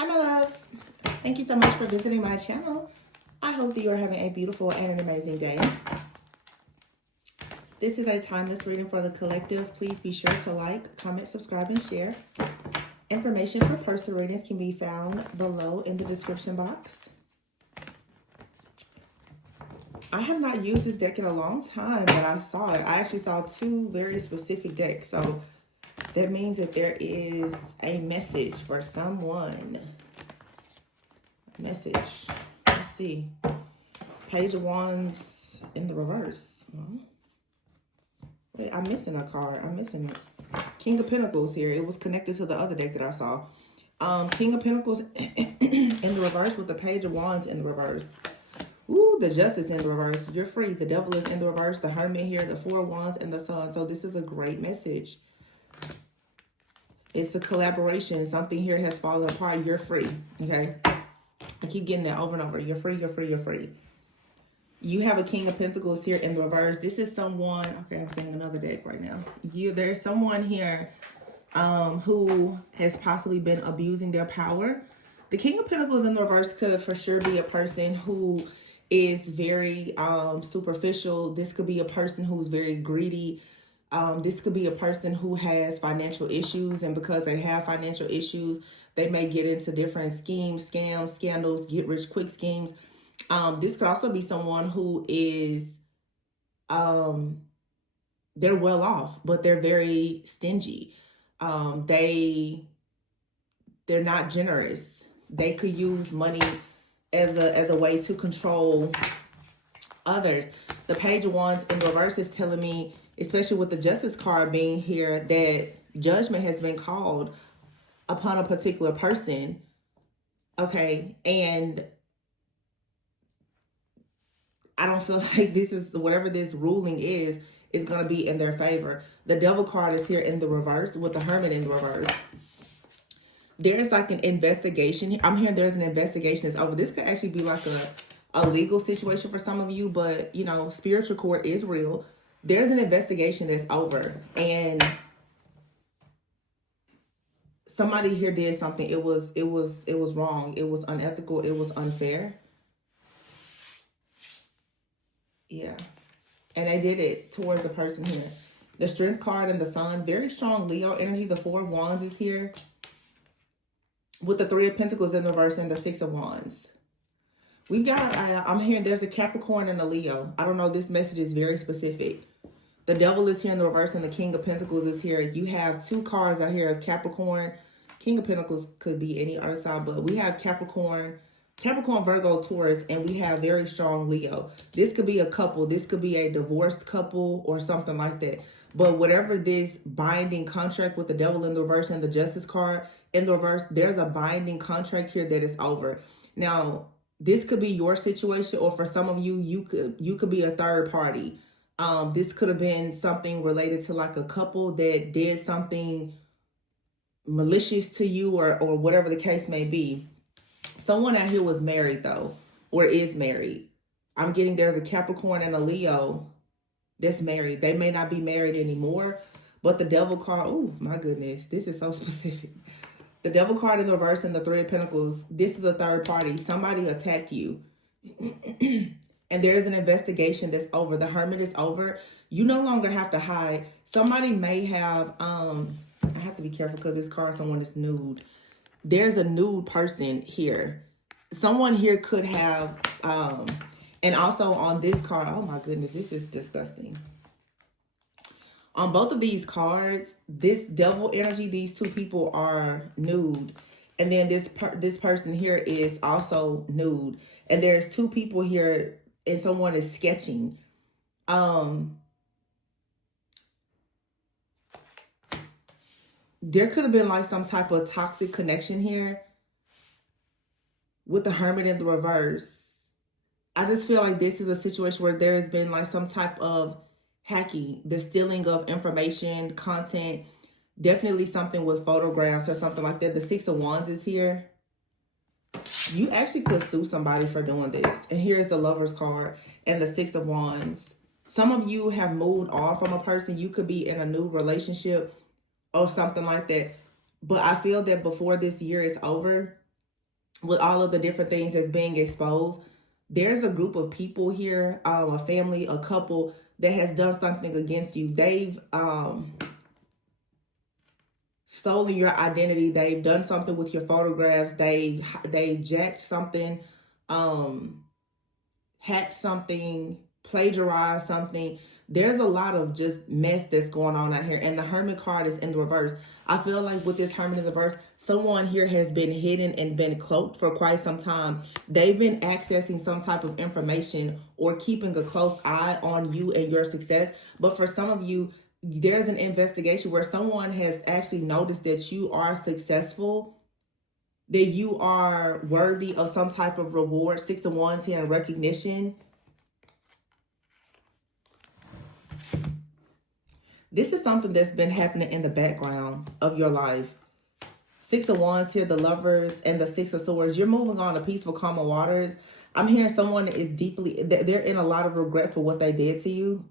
Hi, my loves. Thank you so much for visiting my channel. I hope that you are having a beautiful and an amazing day. This is a timeless reading for the collective. Please be sure to like, comment, subscribe, and share. Information for personal readings can be found below in the description box. I have not used this deck in a long time, but I saw it. I actually saw two very specific decks, so that means that there is a message for someone. Message. Let's see. Page of Wands in the reverse. Wait, I'm missing a card. I'm missing it. King of Pentacles here. It was connected to the other deck that I saw. King of Pentacles in the reverse with the Page of Wands in the reverse. Ooh, the Justice in the reverse. You're free. The Devil is in the reverse. The Hermit here. The Four of Wands and the Sun. So this is a great message. It's a collaboration. Something here has fallen apart. You're free. Okay? I keep getting that over and over. You're free. You're free. You're free. You have a King of Pentacles here in the reverse. This is someone. Okay, I'm seeing another deck right now. There's someone here who has possibly been abusing their power. The King of Pentacles in the reverse could for sure be a person who is very superficial. This could be a person who's very greedy. This could be a person who has financial issues, and because they have financial issues, they may get into different schemes, scams, scandals, get rich quick schemes. This could also be someone who is, they're well off, but they're very stingy. They're not generous. They could use money as a way to control others. The Page of Wands in reverse is telling me, especially with the Justice card being here, that judgment has been called upon a particular person. Okay, and I don't feel like this is, whatever this ruling is going to be in their favor. The Devil card is here in the reverse with the Hermit in the reverse. There's like an investigation. I'm hearing there's an investigation that's over. This could actually be like a legal situation for some of you, but you know, spiritual court is real. There's an investigation that's over, and somebody here did something. It was wrong. It was unethical. It was unfair. Yeah. And they did it towards a person here. The Strength card and the Sun, very strong Leo energy. The Four of Wands is here with the Three of Pentacles in the reverse and the Six of Wands. We've got, I'm hearing there's a Capricorn and a Leo. I don't know. This message is very specific. The Devil is here in the reverse and the King of Pentacles is here. You have two cards out here of Capricorn. King of Pentacles could be any other side, but we have Capricorn, Virgo, Taurus, and we have very strong Leo. This could be a couple. This could be a divorced couple or something like that. But whatever this binding contract with the Devil in the reverse and the Justice card in the reverse, there's a binding contract here that is over. Now, this could be your situation, or for some of you, you could be a third party. This could have been something related to like a couple that did something malicious to you, or whatever the case may be. Someone out here was married though, or is married. I'm getting there's a Capricorn and a Leo that's married. They may not be married anymore, but the Devil card, oh my goodness, this is so specific. The Devil card in the reverse and the Three of Pentacles, this is a third party. Somebody attacked you. And there's an investigation that's over. The Hermit is over. You no longer have to hide. Somebody may have, I have to be careful because this card, someone is nude. There's a nude person here. Someone here could have, and also on this card, oh my goodness, this is disgusting. On both of these cards, this Devil energy, these two people are nude. And then this person here is also nude. And there's two people here, and someone is sketching. There could have been like some type of toxic connection here with the Hermit in the reverse. I just feel like this is a situation where there has been like some type of hacking, the stealing of information, content, definitely something with photographs or something like that. The Six of Wands is here. You actually could sue somebody for doing this. And here's the Lover's card and the Six of Wands. Some of you have moved on from a person. You could be in a new relationship or something like that. But I feel that before this year is over, with all of the different things that's being exposed, there's a group of people here, a family, a couple that has done something against you. They've stolen your identity. They've done something with your photographs. They've jacked something, hacked something, plagiarized something. There's a lot of just mess that's going on out here. And the Hermit card is in the reverse. I feel like with this Hermit in the reverse, someone here has been hidden and been cloaked for quite some time. They've been accessing some type of information or keeping a close eye on you and your success. But for some of you, there's an investigation where someone has actually noticed that you are successful, that you are worthy of some type of reward. 6 of Wands here in recognition. This is something that's been happening in the background of your life. 6 of Wands here, the Lovers, and the 6 of Swords. You're moving on to peaceful, calmer waters. I'm hearing someone is deeply, they're in a lot of regret for what they did to you.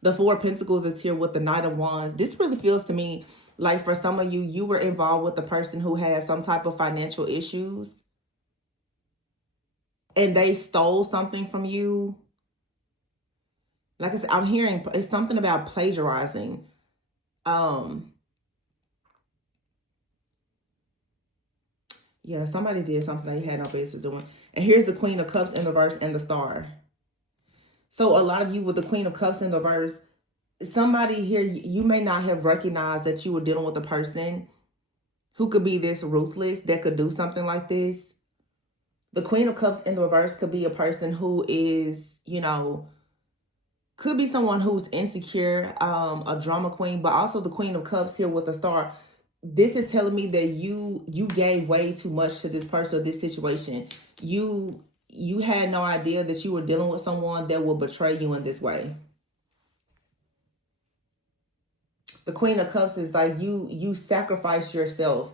The 4 of Pentacles is here with the Knight of Wands. This really feels to me like for some of you, you were involved with the person who had some type of financial issues. And they stole something from you. Like I said, I'm hearing it's something about plagiarizing. Yeah, somebody did something they had no business doing. And here's the Queen of Cups in the reverse and the Star. So a lot of you with the Queen of Cups in the reverse, somebody here, you may not have recognized that you were dealing with a person who could be this ruthless, that could do something like this. The Queen of Cups in the reverse could be a person who is, you know, could be someone who's insecure, a drama queen, but also the Queen of Cups here with the Star. This is telling me that you gave way too much to this person or this situation. You had no idea that you were dealing with someone that will betray you in this way. The Queen of Cups is like you sacrifice yourself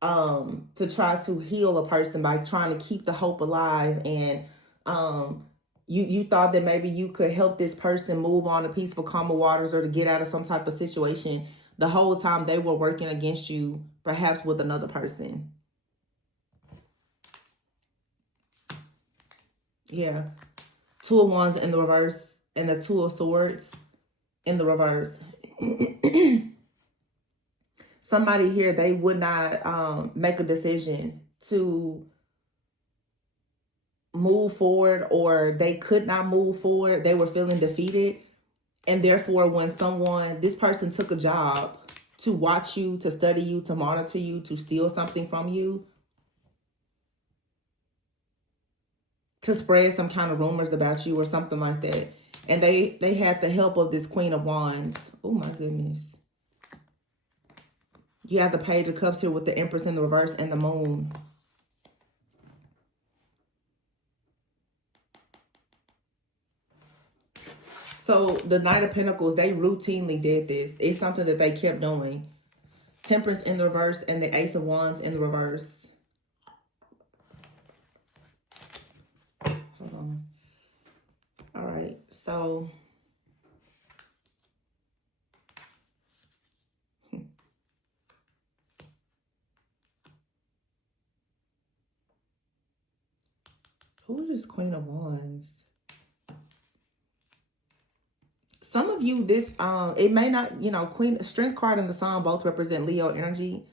to try to heal a person by trying to keep the hope alive, and you thought that maybe you could help this person move on to peaceful, calmer waters or to get out of some type of situation. The whole time they were working against you, perhaps with another person. Yeah. 2 of Wands in the reverse and the 2 of Swords in the reverse. Somebody here, they would not make a decision to move forward, or they could not move forward. They were feeling defeated. And therefore, when this person took a job to watch you, to study you, to monitor you, to steal something from you, to spread some kind of rumors about you or something like that. And they had the help of this Queen of Wands. Oh my goodness. You have the Page of Cups here with the Empress in the reverse and the Moon. So the Knight of Pentacles, they routinely did this. It's something that they kept doing. Temperance in the reverse and the Ace of Wands in the reverse. Hold on. All right, so who is this Queen of Wands? Some of you, this, it may not, you know, Strength card and the Sun both represent Leo energy.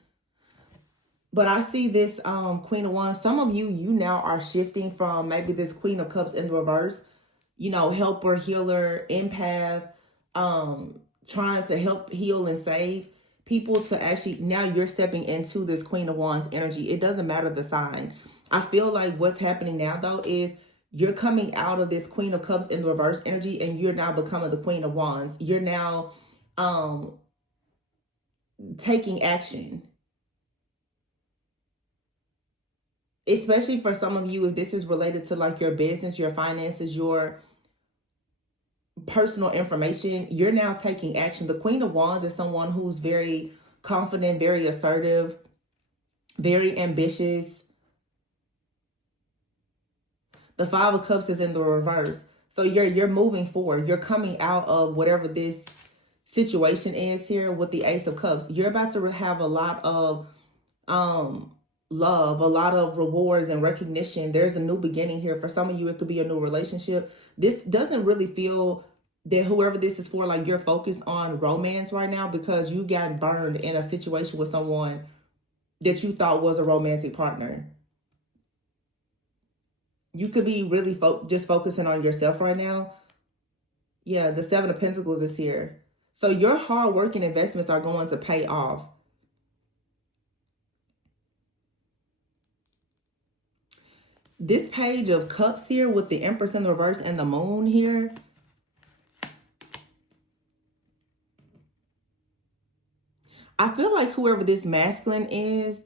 But I see this Queen of Wands. Some of you, you now are shifting from maybe this Queen of Cups in the reverse, you know, helper, healer, empath, trying to help heal and save people, to actually, now you're stepping into this Queen of Wands energy. It doesn't matter the sign. I feel like what's happening now, though, is you're coming out of this Queen of Cups in the reverse energy, and you're now becoming the Queen of Wands. You're now taking action. Especially for some of you, if this is related to like your business, your finances, your personal information, you're now taking action. The Queen of Wands is someone who's very confident, very assertive, very ambitious. The 5 of Cups is in the reverse. So you're moving forward. You're coming out of whatever this situation is here with the Ace of Cups. You're about to have a lot of love, a lot of rewards and recognition. There's a new beginning here. For some of you, it could be a new relationship. This doesn't really feel that whoever this is for, like, you're focused on romance right now, because you got burned in a situation with someone that you thought was a romantic partner. You could be really just focusing on yourself right now. Yeah, the Seven of Pentacles is here. So your hard work and investments are going to pay off. This Page of Cups here with the Empress in the reverse and the Moon here. I feel like whoever this masculine is,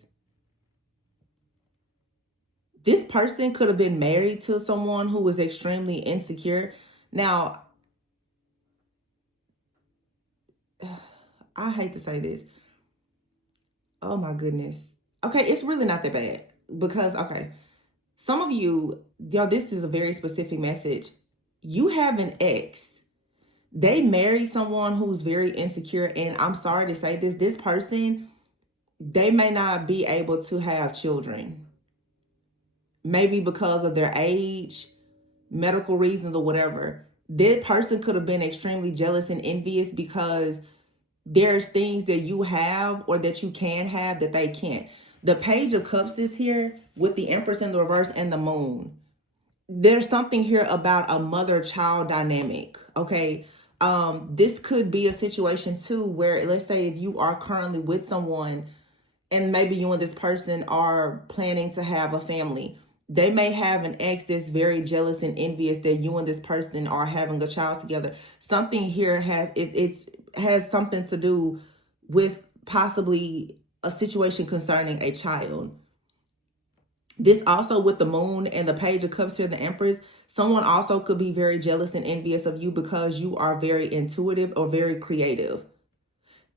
this person could have been married to someone who was extremely insecure. Now, I hate to say this. Oh my goodness. Okay, it's really not that bad. Because, okay, some of you, y'all, this is a very specific message. You have an ex. They married someone who's very insecure. And I'm sorry to say this, this person, they may not be able to have children. Maybe because of their age, medical reasons, or whatever. That person could have been extremely jealous and envious because there's things that you have or that you can have that they can't. The Page of Cups is here with the Empress in the reverse and the Moon. There's something here about a mother-child dynamic, okay? This could be a situation too where, let's say if you are currently with someone and maybe you and this person are planning to have a family, they may have an ex that's very jealous and envious that you and this person are having a child together. Something here has something to do with possibly a situation concerning a child. This also with the Moon and the Page of Cups here, the Empress, someone also could be very jealous and envious of you because you are very intuitive or very creative.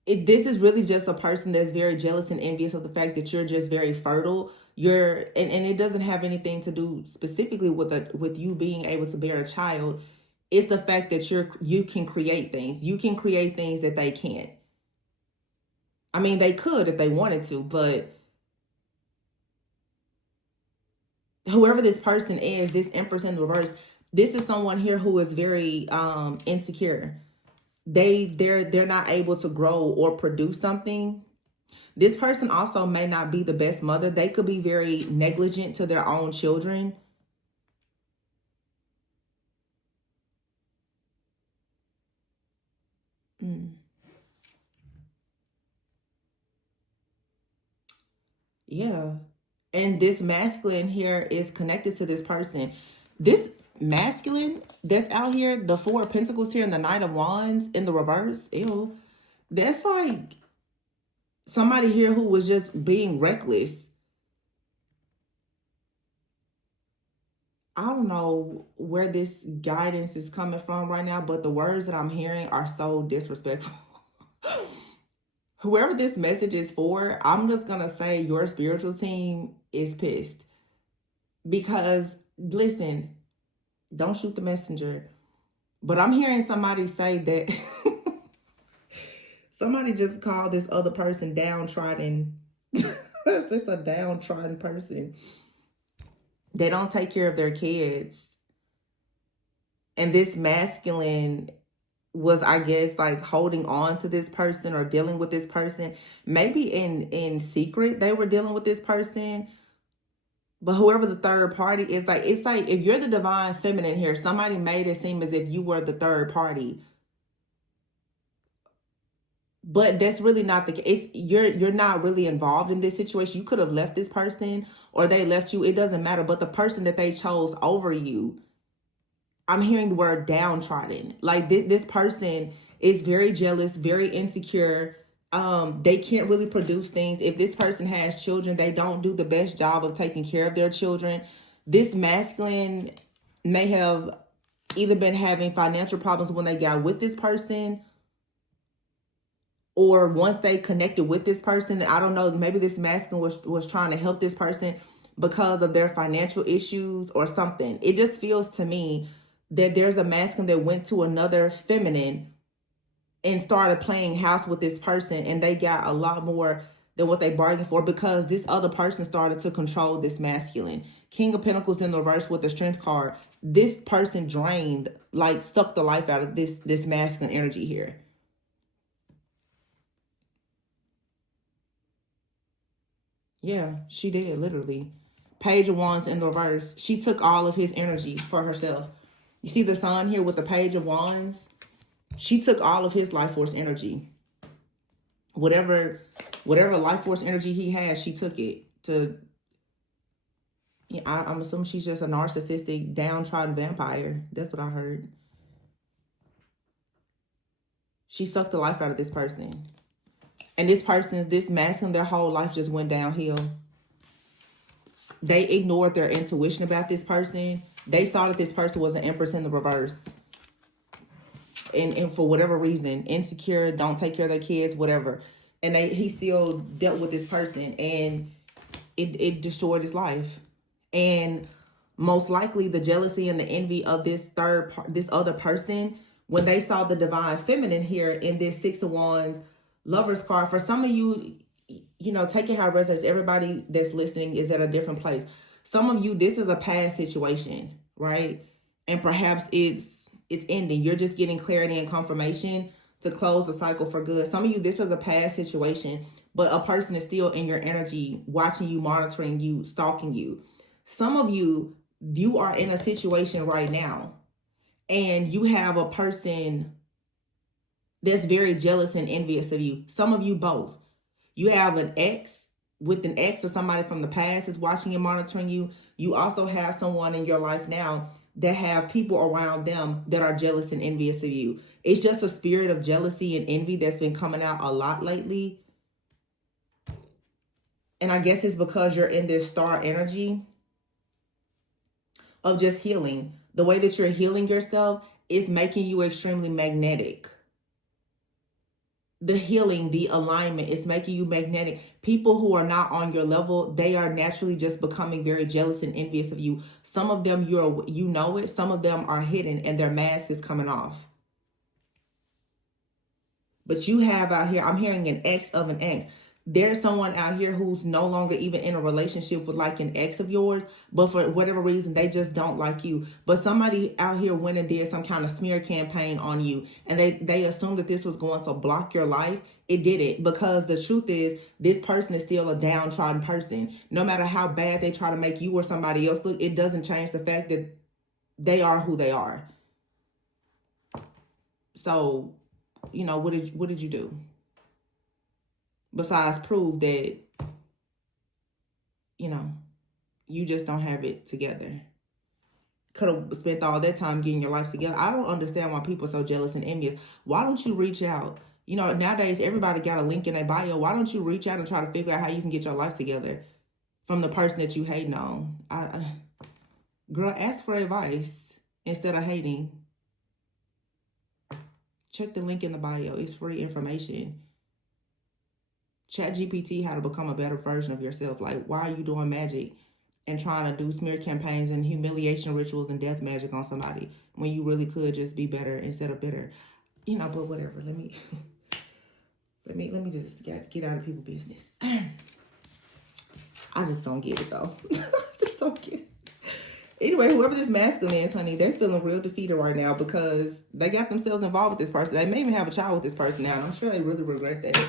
This is really just a person that's very jealous and envious of the fact that you're just very fertile. And it doesn't have anything to do specifically with you being able to bear a child. It's the fact that you can create things. You can create things that they can't. I mean, they could if they wanted to, but whoever this person is, this Empress in the reverse, this is someone here who is very insecure. They're not able to grow or produce something. This person also may not be the best mother. They could be very negligent to their own children. Yeah. And this masculine here is connected to this person. This masculine that's out here, the Four of Pentacles here and the Knight of Wands in the reverse, ew, that's like somebody here who was just being reckless. I don't know where this guidance is coming from right now, but the words that I'm hearing are so disrespectful. Whoever this message is for, I'm just going to say your spiritual team is pissed. Because, listen, don't shoot the messenger. But I'm hearing somebody say that somebody just called this other person downtrodden. It's a downtrodden person. They don't take care of their kids. And this masculine was, I guess, like holding on to this person or dealing with this person. Maybe in secret they were dealing with this person. But whoever the third party is, like, it's like if you're the divine feminine here, somebody made it seem as if you were the third party. But that's really not the case. You're not really involved in this situation. You could have left this person or they left you. It doesn't matter. But the person that they chose over you, I'm hearing the word downtrodden. Like this person is very jealous, very insecure. They can't really produce things. If this person has children, they don't do the best job of taking care of their children. This masculine may have either been having financial problems when they got with this person, or once they connected with this person. I don't know, maybe this masculine was trying to help this person because of their financial issues or something. It just feels to me that there's a masculine that went to another feminine and started playing house with this person, and they got a lot more than what they bargained for, because this other person started to control this masculine. King of Pentacles in the reverse with the Strength card. This person drained, like sucked the life out of this masculine energy here. Yeah, she did, literally. Page of Wands in the reverse. She took all of his energy for herself. You see the Sun here with the Page of Wands? She took all of his life force energy. Whatever life force energy he has, she took it to... Yeah, I'm assuming she's just a narcissistic, downtrodden vampire. That's what I heard. She sucked the life out of this person. And this masculine, their whole life just went downhill. They ignored their intuition about this person. They saw that this person was an Empress in the reverse. And for whatever reason, insecure, don't take care of their kids, whatever. And he still dealt with this person, and it destroyed his life. And most likely the jealousy and the envy of this other person, when they saw the divine feminine here in this Six of Wands Lovers card, for some of you, you know, take it how it resonates. Everybody that's listening is at a different place. Some of you, this is a past situation, right? And perhaps it's ending. You're just getting clarity and confirmation to close the cycle for good. Some of you, this is a past situation, but a person is still in your energy, watching you, monitoring you, stalking you. Some of you, you are in a situation right now, and you have a person that's very jealous and envious of you. Some of you both. You have an ex or somebody from the past is watching and monitoring you. You also have someone in your life now that have people around them that are jealous and envious of you. It's just a spirit of jealousy and envy that's been coming out a lot lately. And I guess it's because you're in this star energy of just healing. The way that you're healing yourself is making you extremely magnetic. The healing, the alignment is making you magnetic. People who are not on your level, they are naturally just becoming very jealous and envious of you. Some of them, you know it. Some of them are hidden and their mask is coming off. But you have out here, I'm hearing an ex of an ex. There's someone out here who's no longer even in a relationship with like an ex of yours, but for whatever reason, they just don't like you. But somebody out here went and did some kind of smear campaign on you, and they assumed that this was going to block your life. It didn't, because the truth is, this person is still a downtrodden person. No matter how bad they try to make you or somebody else look, it doesn't change the fact that they are who they are. So, you know, what did you do? Besides prove that, you know, you just don't have it together. Could have spent all that time getting your life together. I don't understand why people are so jealous and envious. Why don't you reach out? You know, nowadays, everybody got a link in their bio. Why don't you reach out and try to figure out how you can get your life together from the person that you hating on? Girl, ask for advice instead of hating. Check the link in the bio. It's free information. Chat GPT how to become a better version of yourself. Like, why are you doing magic and trying to do smear campaigns and humiliation rituals and death magic on somebody when you really could just be better instead of bitter? You know, but whatever. Let me just get out of people's business. I just don't get it though. I just don't get it. Anyway, whoever this masculine is, honey, they're feeling real defeated right now because they got themselves involved with this person. They may even have a child with this person now, and I'm sure they really regret that.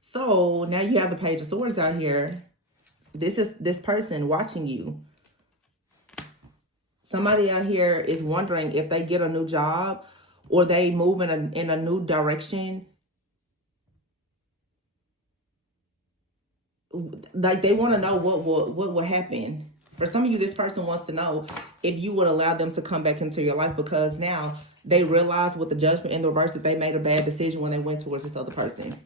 So now you have the Page of Swords out here. This is this person watching you. Somebody out here is wondering if they get a new job or they move in a new direction. Like, they want to know what will happen. For some of you, this person wants to know if you would allow them to come back into your life, because now they realize with the Judgment in the reverse that they made a bad decision when they went towards this other person.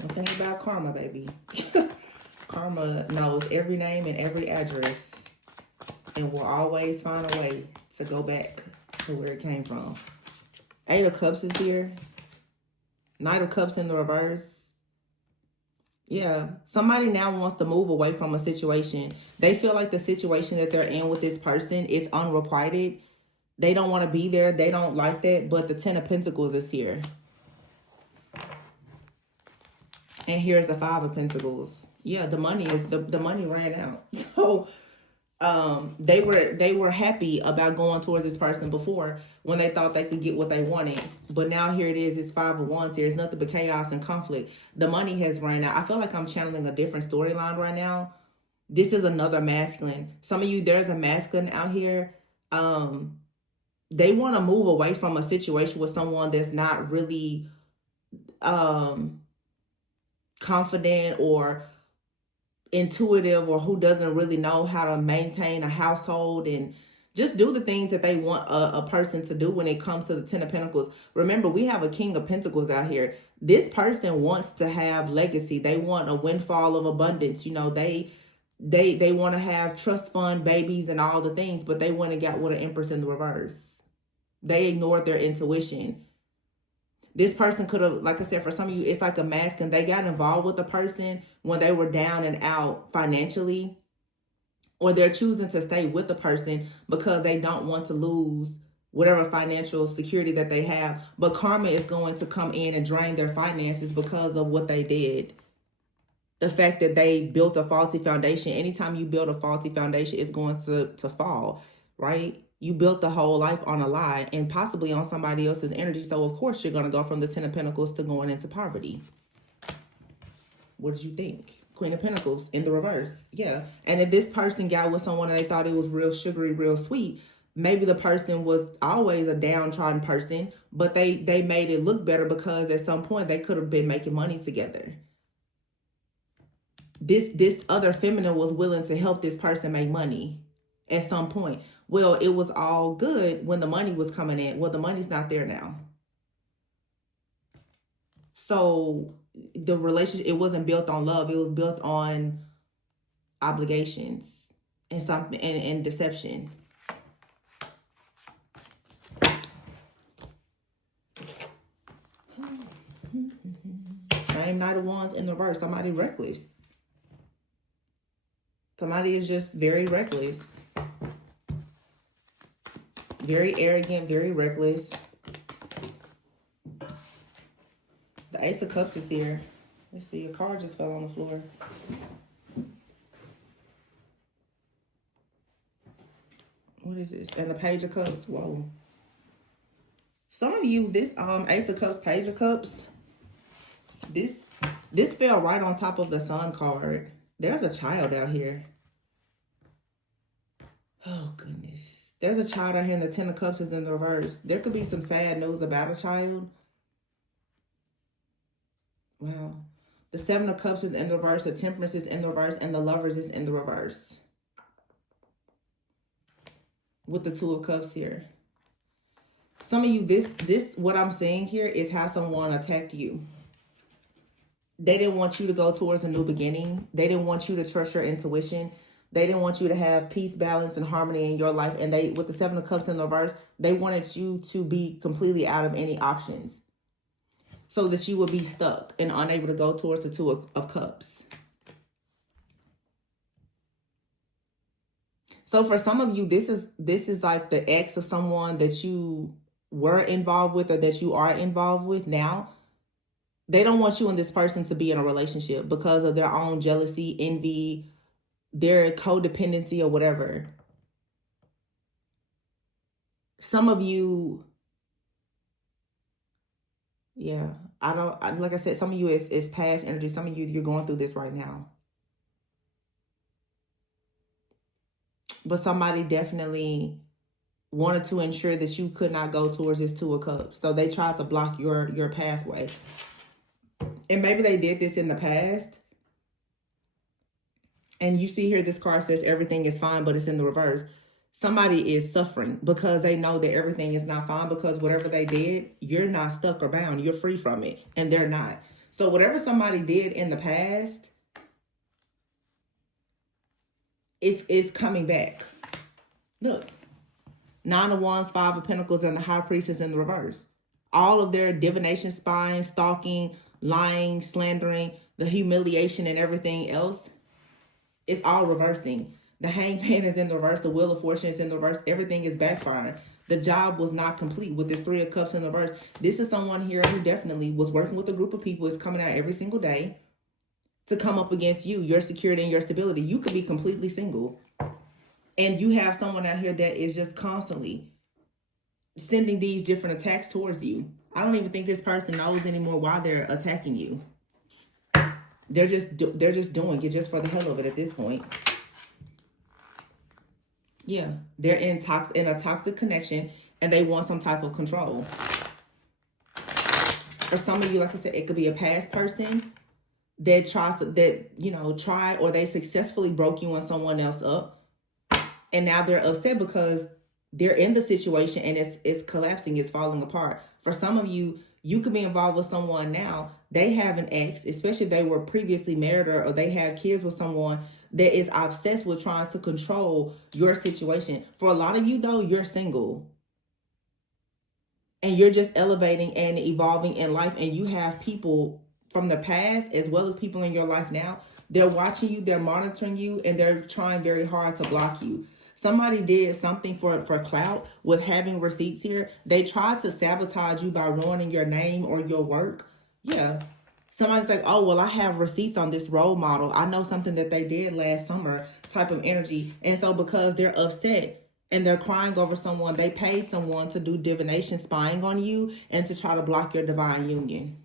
One thing about karma, baby. Karma knows every name and every address and will always find a way to go back to where it came from. Eight of Cups is here. Knight of Cups in the reverse. Yeah, somebody now wants to move away from a situation. They feel like the situation that they're in with this person is unrequited. They don't want to be there. They don't like that. But the Ten of Pentacles is here. And here's the Five of Pentacles. Yeah, the money is the money ran out. So they were happy about going towards this person before when they thought they could get what they wanted, but now here it is, it's Five of Wands here. It's nothing but chaos and conflict. The money has run out. I feel like I'm channeling a different storyline right now. This is another masculine. Some of you, there's a masculine out here. They want to move away from a situation with someone that's not really confident or intuitive, or who doesn't really know how to maintain a household and just do the things that they want a person to do when it comes to the Ten of Pentacles. Remember, we have a King of Pentacles out here. This person wants to have legacy. They want a windfall of abundance. You know, they want to have trust fund babies and all the things, but they went and got with an Empress in the reverse. They ignored their intuition. This person could have, like I said, for some of you, it's like a mask, and they got involved with the person when they were down and out financially, or they're choosing to stay with the person because they don't want to lose whatever financial security that they have. But karma is going to come in and drain their finances because of what they did. The fact that they built a faulty foundation. Anytime you build a faulty foundation, it's going to fall, right? You built the whole life on a lie and possibly on somebody else's energy. So, of course, you're going to go from the Ten of Pentacles to going into poverty. What did you think? Queen of Pentacles in the reverse. Yeah. And if this person got with someone and they thought it was real sugary, real sweet, maybe the person was always a downtrodden person, but they made it look better because at some point they could have been making money together. This other feminine was willing to help this person make money at some point. Well, it was all good when the money was coming in. Well, the money's not there now. So the relationship, it wasn't built on love. It was built on obligations and something and deception. Same Knight of Wands in the reverse. Somebody reckless. Somebody is just very reckless. Very arrogant, very reckless. The Ace of Cups is here. Let's see, a card just fell on the floor. What is this? And the Page of Cups. Whoa. Some of you, this Ace of Cups, Page of Cups, this fell right on top of the Sun card. There's a child out here. Oh, goodness. There's a child out here, and the Ten of Cups is in the reverse. There could be some sad news about a child. Wow. The Seven of Cups is in the reverse. The Temperance is in the reverse. And the Lovers is in the reverse. With the Two of Cups here. Some of you, this what I'm saying here is how someone attacked you. They didn't want you to go towards a new beginning. They didn't want you to trust your intuition. They didn't want you to have peace, balance, and harmony in your life. And they, with the Seven of Cups in the reverse, they wanted you to be completely out of any options, so that you would be stuck and unable to go towards the Two of Cups. So for some of you, this is like the ex of someone that you were involved with or that you are involved with now. They don't want you and this person to be in a relationship because of their own jealousy, envy, their codependency, or whatever. Some of you, yeah, like I said, some of you is past energy. Some of you, you're going through this right now. But somebody definitely wanted to ensure that you could not go towards this Two of Cups. So they tried to block your pathway. And maybe they did this in the past. And you see here, this card says everything is fine, but it's in the reverse. Somebody is suffering because they know that everything is not fine, because whatever they did, you're not stuck or bound. You're free from it, and they're not. So whatever somebody did in the past is coming back. Look, Nine of Wands, Five of Pentacles, and the High Priestess in the reverse. All of their divination, spying, stalking, lying, slandering, the humiliation and everything else, it's all reversing. The Hangman is in the reverse. The Wheel of Fortune is in the reverse. Everything is backfiring. The job was not complete with this Three of Cups in the reverse. This is someone here who definitely was working with a group of people, is coming out every single day to come up against you, your security and your stability. You could be completely single. And you have someone out here that is just constantly sending these different attacks towards you. I don't even think this person knows anymore why they're attacking you. They're just doing it just for the hell of it at this point. Yeah, they're in a toxic connection, and they want some type of control. For some of you, like I said, it could be a past person that tried or they successfully broke you and someone else up, and now they're upset because they're in the situation and it's collapsing, it's falling apart. For some of you, you could be involved with someone now. They have an ex, especially if they were previously married or they have kids with someone that is obsessed with trying to control your situation. For a lot of you, though, you're single. And you're just elevating and evolving in life. And you have people from the past as well as people in your life now. They're watching you, they're monitoring you, and they're trying very hard to block you. Somebody did something for clout with having receipts here. They tried to sabotage you by ruining your name or your work. Yeah. Somebody's like, oh, well, I have receipts on this role model. I know something that they did last summer type of energy. And so because they're upset and they're crying over someone, they paid someone to do divination, spying on you, and to try to block your divine union.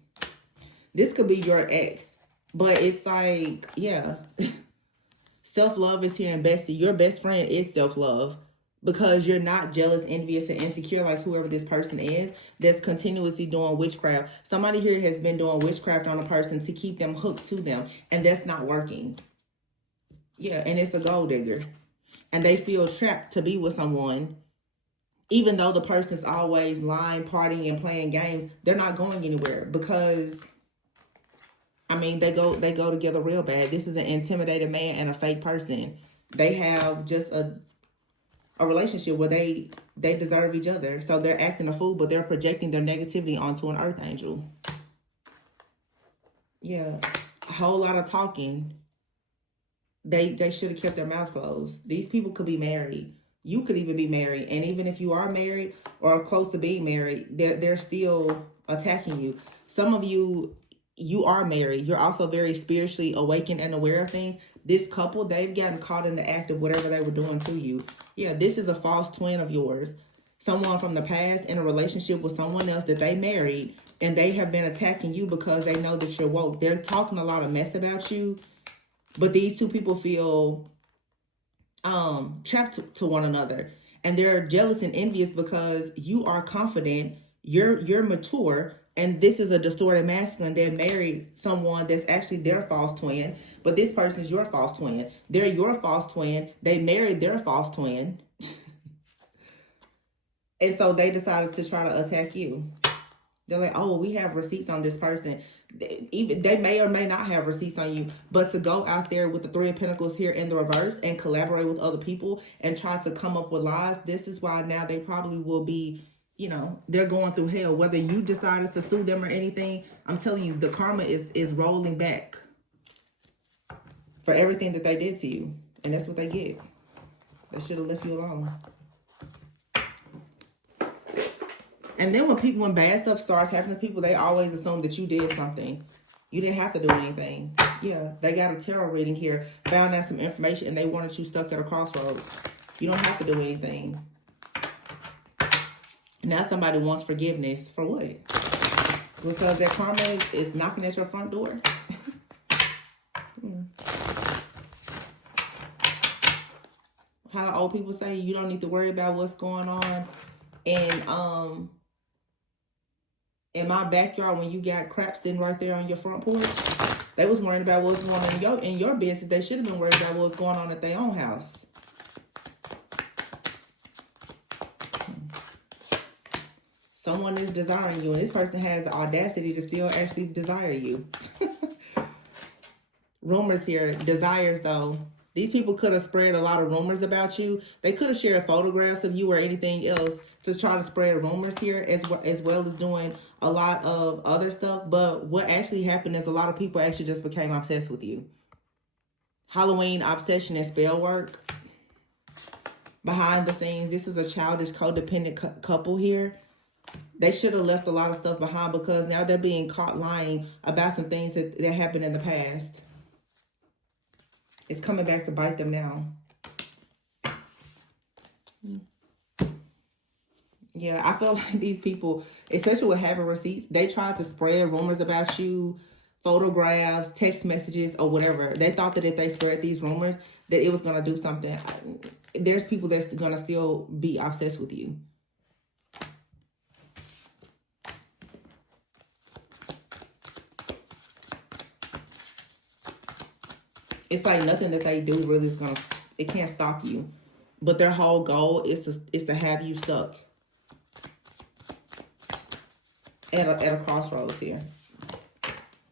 This could be your ex. But it's like, yeah. Self-love is here and bestie. Your best friend is self-love because you're not jealous, envious, and insecure like whoever this person is that's continuously doing witchcraft. Somebody here has been doing witchcraft on a person to keep them hooked to them, and that's not working. Yeah, and it's a gold digger. And they feel trapped to be with someone. Even though the person's always lying, partying, and playing games, they're not going anywhere because, I mean, they go together real bad. This is an intimidated man and a fake person. They have just a relationship where they deserve each other. So they're acting a fool, but they're projecting their negativity onto an earth angel. Yeah. A whole lot of talking. They should have kept their mouth closed. These people could be married. You could even be married. And even if you are married or close to being married, they're still attacking you. Some of you are married. You're also very spiritually awakened and aware of things. This couple, they've gotten caught in the act of whatever they were doing to you. Yeah, this is a false twin of yours. Someone from the past in a relationship with someone else that they married, and they have been attacking you because they know that you're woke. They're talking a lot of mess about you, but these two people feel trapped to one another. And they're jealous and envious because you are confident, you're mature, and this is a distorted masculine that married someone that's actually their false twin. But this person's your false twin. They're your false twin. They married their false twin. And so they decided to try to attack you. They're like, oh, well, we have receipts on this person. They may or may not have receipts on you. But to go out there with the Three of Pentacles here in the reverse and collaborate with other people and try to come up with lies, this is why now they probably will be, they're going through hell. Whether you decided to sue them or anything, I'm telling you, the karma is rolling back for everything that they did to you. And that's what they get. They should have left you alone. And then when bad stuff starts happening to people, they always assume that you did something. You didn't have to do anything. Yeah, they got a tarot reading here, found out some information, and they wanted you stuck at a crossroads. You don't have to do anything. Now somebody wants forgiveness. For what? Because that karma is knocking at your front door. How the old people say, you don't need to worry about what's going on in my backyard when you got crap sitting right there on your front porch. They was worried about what's going on in your business. They should have been worried about what's going on at their own house. Someone is desiring you, and this person has the audacity to still actually desire you. Rumors here, desires though. These people could have spread a lot of rumors about you. They could have shared photographs of you or anything else to try to spread rumors here, as well as doing a lot of other stuff, but what actually happened is a lot of people actually just became obsessed with you. Halloween obsession and spell work. Behind the scenes, this is a childish, codependent couple here. They should have left a lot of stuff behind because now they're being caught lying about some things that happened in the past. It's coming back to bite them now. Yeah, I feel like these people, especially with having receipts, they tried to spread rumors about you, photographs, text messages, or whatever. They thought that if they spread these rumors, that it was going to do something. There's people that's going to still be obsessed with you. It's like nothing that they do really is going to, it can't stop you. But their whole goal is to have you stuck at a crossroads here.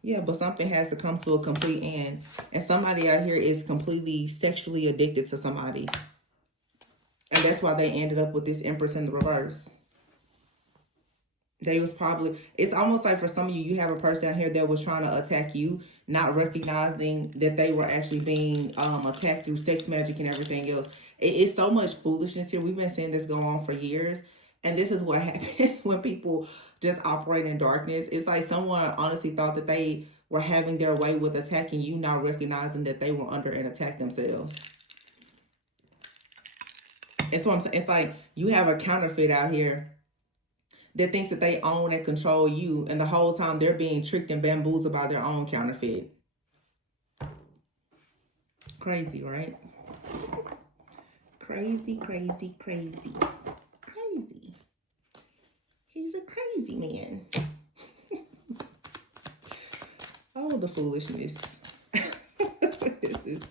Yeah, but something has to come to a complete end. And somebody out here is completely sexually addicted to somebody. And that's why they ended up with this Empress in the reverse. They was probably, it's almost like for some of you, you have a person out here that was trying to attack you, not recognizing that they were actually being attacked through sex magic and everything else. It's so much foolishness here. We've been seeing this go on for years. And this is what happens when people just operate in darkness. It's like someone honestly thought that they were having their way with attacking you, not recognizing that they were under an attack themselves. And so I'm saying, it's like you have a counterfeit out here that thinks that they own and control you, and the whole time they're being tricked and bamboozled by their own counterfeit. Crazy, right? Crazy, crazy, crazy. Crazy. He's a crazy man. Oh, the foolishness. This is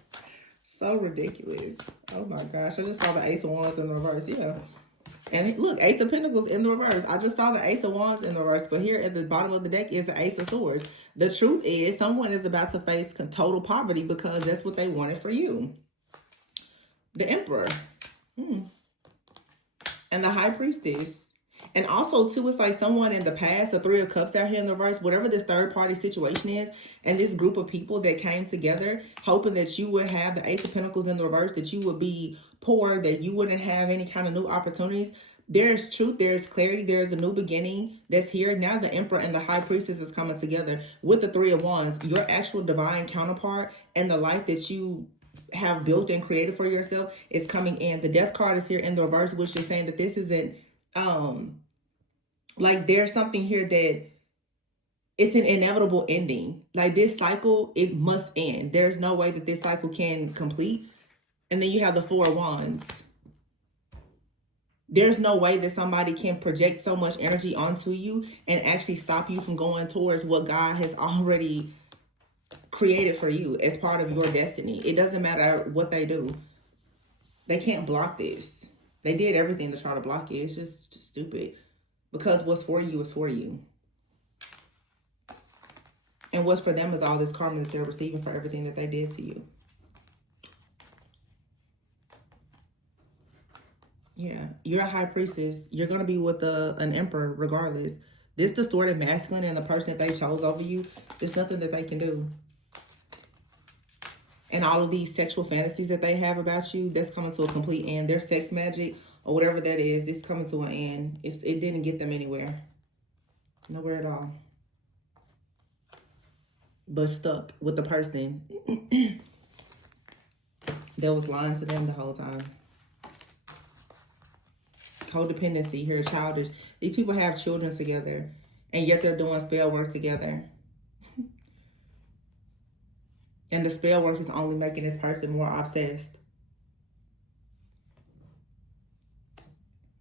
so ridiculous. Oh my gosh, I just saw the Ace of Wands in the reverse. Yeah. And look, Ace of Pentacles in the reverse. I just saw the Ace of Wands in the reverse, but here at the bottom of the deck is the Ace of Swords. The truth is, someone is about to face total poverty because that's what they wanted for you. The Emperor. And the High Priestess. And also, too, it's like someone in the past, the Three of Cups out here in the reverse, whatever this third-party situation is, and this group of people that came together, hoping that you would have the Ace of Pentacles in the reverse, that you would be poor, that you wouldn't have any kind of new opportunities. There's truth, there's clarity, there's a new beginning that's here. Now the Emperor and the High Priestess is coming together with the Three of Wands, your actual divine counterpart, and the life that you have built and created for yourself is coming in. The Death card is here in the reverse, which is saying that this isn't, like there's something here that it's an inevitable ending. Like this cycle, it must end. There's no way that this cycle can complete. And then you have the Four of Wands. There's no way that somebody can project so much energy onto you and actually stop you from going towards what God has already created for you as part of your destiny. It doesn't matter what they do. They can't block this. They did everything to try to block it. It's just stupid. Because what's for you is for you. And what's for them is all this karma that they're receiving for everything that they did to you. Yeah, you're a High Priestess. You're going to be with an Emperor regardless. This distorted masculine and the person that they chose over you, there's nothing that they can do. And all of these sexual fantasies that they have about you, that's coming to a complete end. Their sex magic or whatever that is, it's coming to an end. It didn't get them anywhere. Nowhere at all. But stuck with the person that was lying to them the whole time. Codependency here, childish. These people have children together, and yet they're doing spell work together. And the spell work is only making this person more obsessed.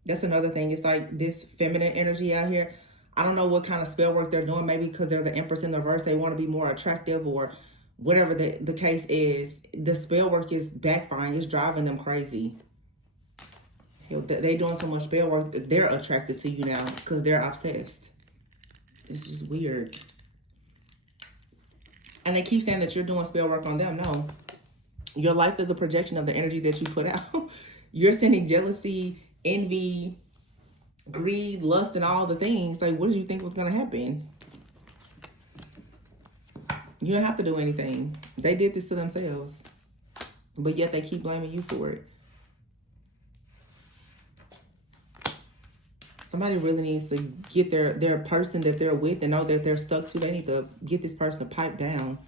That's another thing. It's like this feminine energy out here. I don't know what kind of spell work they're doing. Maybe because they're the Empress in the reverse, they want to be more attractive or whatever the case is. The spell work is backfiring. It's driving them crazy. They doing so much spell work that they're attracted to you now because they're obsessed. It's just weird. And they keep saying that you're doing spell work on them. No. Your life is a projection of the energy that you put out. You're sending jealousy, envy, greed, lust, and all the things. Like, what did you think was going to happen? You don't have to do anything. They did this to themselves. But yet they keep blaming you for it. Somebody really needs to get their person that they're with and know that they're stuck to. They need to get this person to pipe down.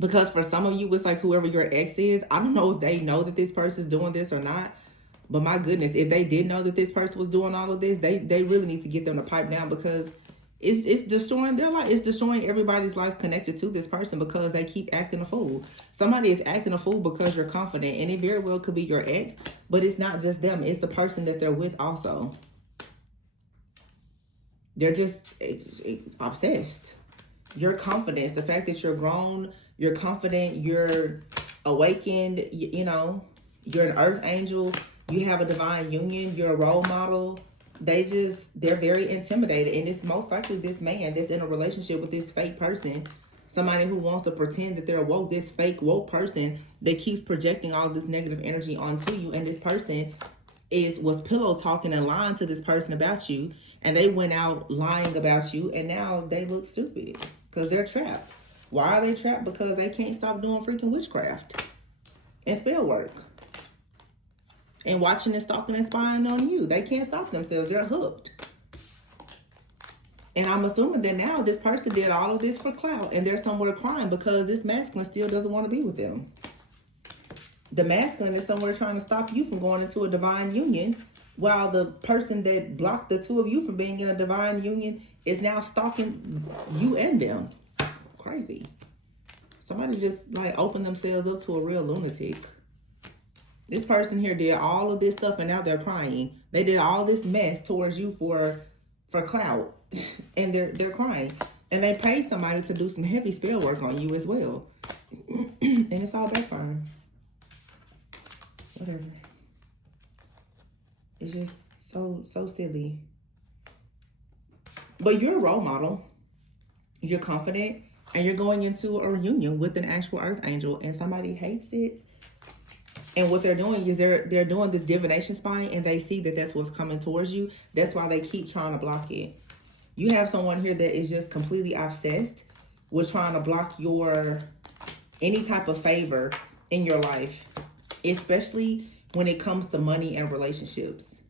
Because for some of you, it's like whoever your ex is, I don't know if they know that this person's doing this or not. But my goodness, if they did know that this person was doing all of this, they really need to get them to pipe down, because it's destroying their life. It's destroying everybody's life connected to this person because they keep acting a fool. Somebody is acting a fool because you're confident, and it very well could be your ex, but it's not just them. It's the person that they're with also. They're just obsessed. Your confidence, the fact that you're grown, you're confident, you're awakened, you know, you're an earth angel, you have a divine union, you're a role model. They're very intimidated. And it's most likely this man that's in a relationship with this fake person, somebody who wants to pretend that they're woke, this fake woke person that keeps projecting all this negative energy onto you. And this person was pillow talking and lying to this person about you. And they went out lying about you. And now they look stupid because they're trapped. Why are they trapped? Because they can't stop doing freaking witchcraft and spell work. And watching and stalking and spying on you. They can't stop themselves. They're hooked. And I'm assuming that now this person did all of this for clout. And they're somewhere crying because this masculine still doesn't want to be with them. The masculine is somewhere trying to stop you from going into a divine union. While the person that blocked the two of you from being in a divine union is now stalking you and them. It's crazy. Somebody just like opened themselves up to a real lunatic. This person here did all of this stuff and now they're crying. They did all this mess towards you for clout. And they're crying. And they paid somebody to do some heavy spell work on you as well. And it's all backfiring. Whatever. It's just so silly. But you're a role model. You're confident. And you're going into a reunion with an actual earth angel. And somebody hates it. And what they're doing is they're doing this divination spying, and they see that that's what's coming towards you. That's why they keep trying to block it. You have someone here that is just completely obsessed with trying to block any type of favor in your life, especially when it comes to money and relationships.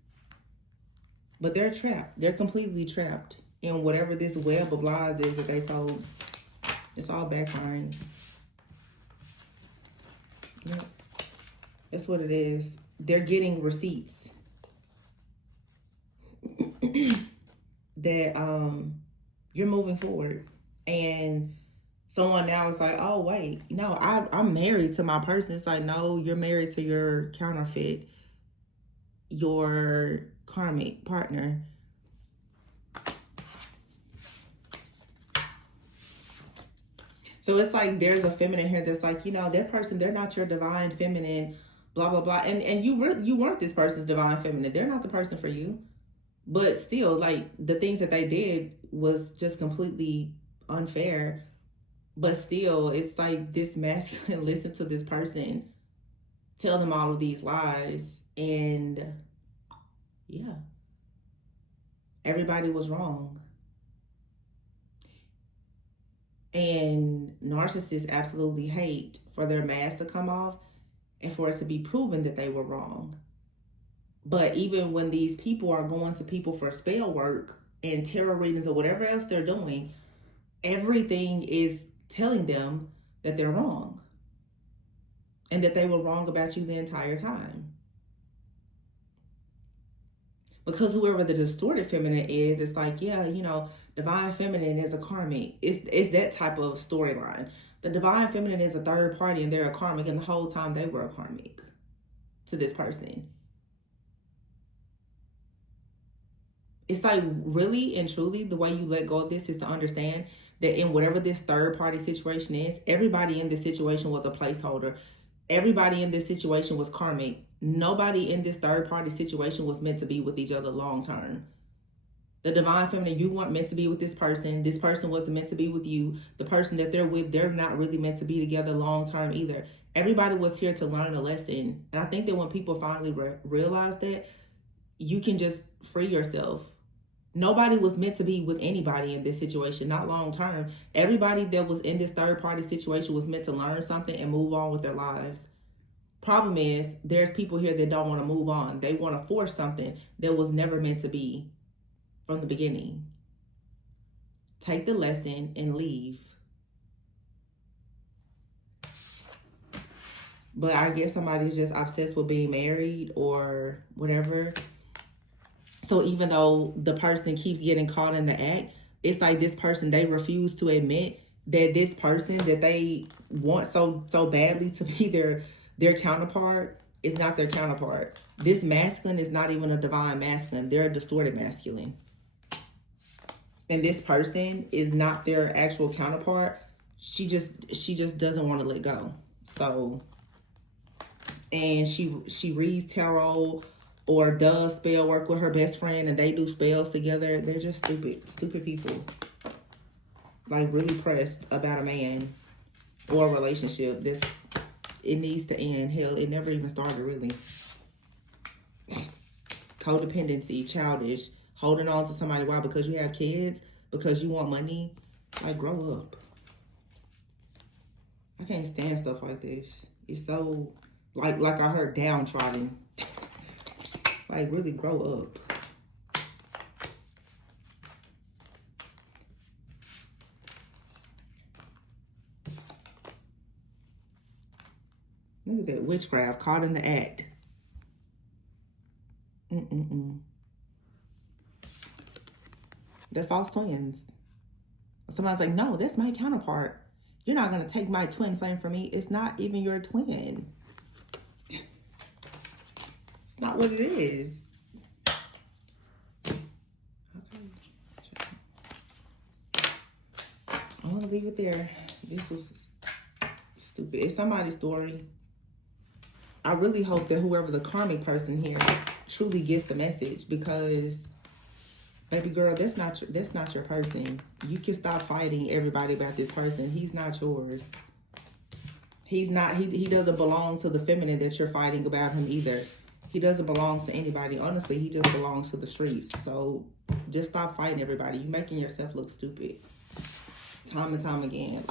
But they're trapped. They're completely trapped in whatever this web of lies is that they told. It's all backfiring. Yep. That's what it is. They're getting receipts that you're moving forward. And someone now is like, oh, wait, no, I'm married to my person. It's like, no, you're married to your counterfeit, your karmic partner. So it's like there's a feminine here that's like, you know, that person, they're not your divine feminine, blah, blah, blah. And you weren't this person's divine feminine. They're not the person for you. But still, like, the things that they did was just completely unfair. But still, it's like this masculine listened to this person tell them all of these lies. And yeah, everybody was wrong. And narcissists absolutely hate for their mask to come off and for it to be proven that they were wrong. But even when these people are going to people for spell work and tarot readings or whatever else they're doing, everything is telling them that they're wrong. And that they were wrong about you the entire time. Because whoever the distorted feminine is, it's like, yeah, you know, divine feminine is a karmic. It's that type of storyline. The divine feminine is a third party and they're a karmic, and the whole time they were a karmic to this person. It's like really and truly the way you let go of this is to understand that in whatever this third party situation is, everybody in this situation was a placeholder. Everybody in this situation was karmic. Nobody in this third party situation was meant to be with each other long term. The divine feminine, you weren't meant to be with this person. This person wasn't meant to be with you. The person that they're with, they're not really meant to be together long term either. Everybody was here to learn a lesson. And I think that when people finally realize that, you can just free yourself. Nobody was meant to be with anybody in this situation, not long term. Everybody that was in this third party situation was meant to learn something and move on with their lives. Problem is, there's people here that don't want to move on. They want to force something that was never meant to be from the beginning. Take the lesson and leave. But I guess somebody's just obsessed with being married or whatever. So even though the person keeps getting caught in the act, it's like this person, they refuse to admit that this person that they want so badly to be their counterpart is not their counterpart. This masculine is not even a divine masculine. They're a distorted masculine. And this person is not their actual counterpart. She just doesn't want to let go. So, and she reads tarot or does spell work with her best friend, and they do spells together. They're just stupid people. Like, really pressed about a man or a relationship. It needs to end. Hell, it never even started, really. Codependency, childish, holding on to somebody. Why? Because you have kids? Because you want money? Like, grow up. I can't stand stuff like this. It's so, like I heard, downtrodden. Like, really grow up. Look at that witchcraft, caught in the act. They're false twins. Somebody's like, no, that's my counterpart. You're not going to take my twin flame from me. It's not even your twin. It's not what it is. I'm going to leave it there. This is stupid. It's somebody's story. I really hope that whoever the karmic person here truly gets the message, because, baby girl, that's not your person. You can stop fighting everybody about this person. He's not yours. He's not. He doesn't belong to the feminine that you're fighting about him either. He doesn't belong to anybody. Honestly, he just belongs to the streets. So just stop fighting everybody. You're making yourself look stupid. Time and time again.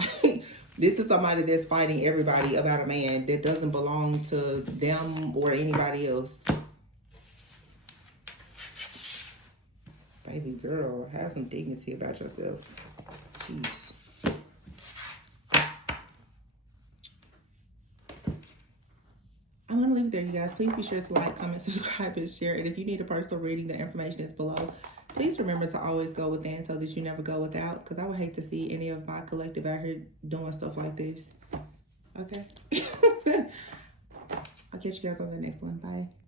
This is somebody that's fighting everybody about a man that doesn't belong to them or anybody else. Baby girl, have some dignity about yourself. Jeez. I'm going to leave it there, you guys. Please be sure to like, comment, subscribe, and share. And if you need a personal reading, the information is below. Please remember to always go within so that you never go without, because I would hate to see any of my collective out here doing stuff like this. Okay? I'll catch you guys on the next one. Bye.